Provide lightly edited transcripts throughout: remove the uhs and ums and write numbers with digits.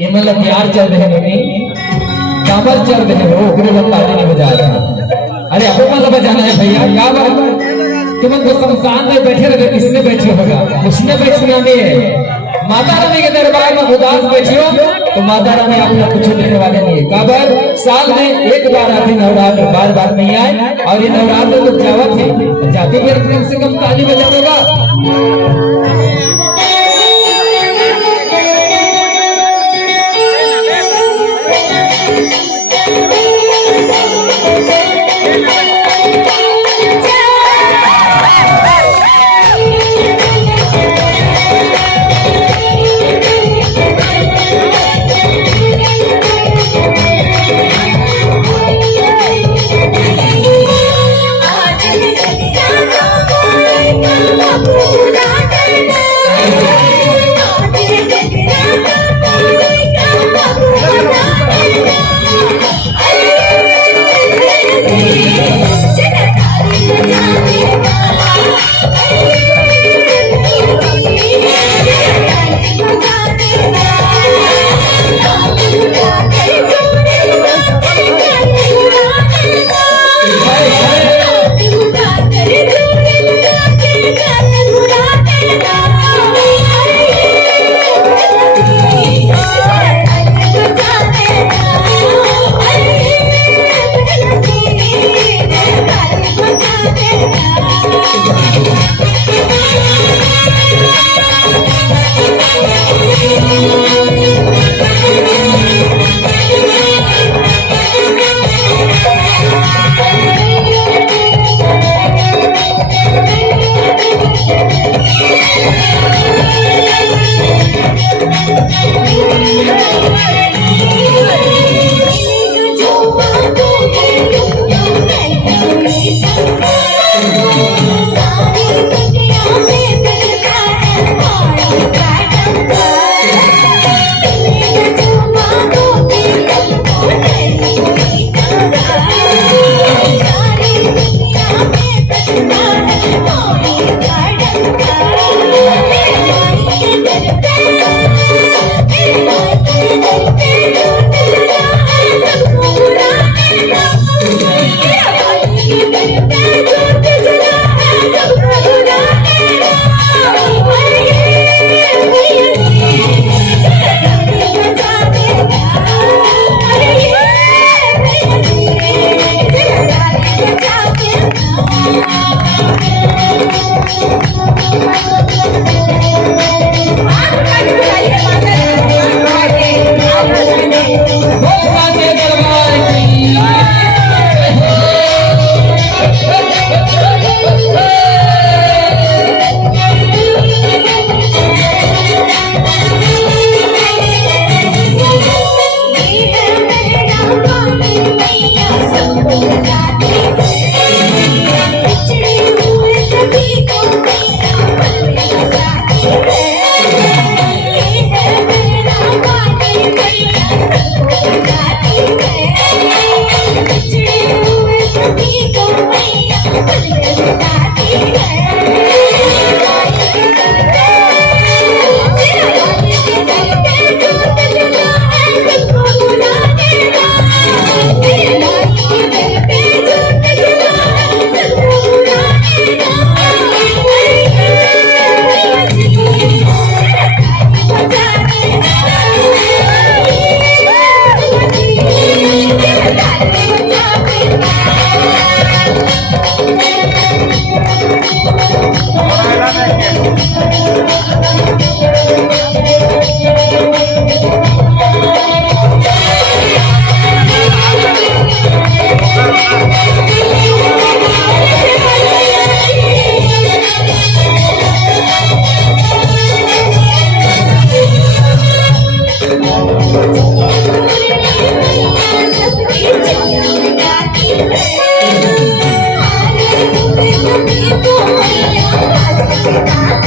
ये मतलब प्यार चल रहे मम्मी, काबर चल रहे हो, ओकरे लोग ताली नहीं बजा रहे। अरे अब मतलब बजाना है भैया, क्या बात, तुम तो शमशान में बैठे रहे, किसने बैठे होगा, उसने बैठना नहीं है। माता रानी के दरबार में उदास बैठियो तो माता रानी आपको कुछ देने वाले नहीं है। काबर साल में एक बार आती नवरात्र, बार बार नहीं आए, और ये नवरात्र तो क्या थे, जाते फिर कम से कम ताली बजा देगा।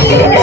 Thank you.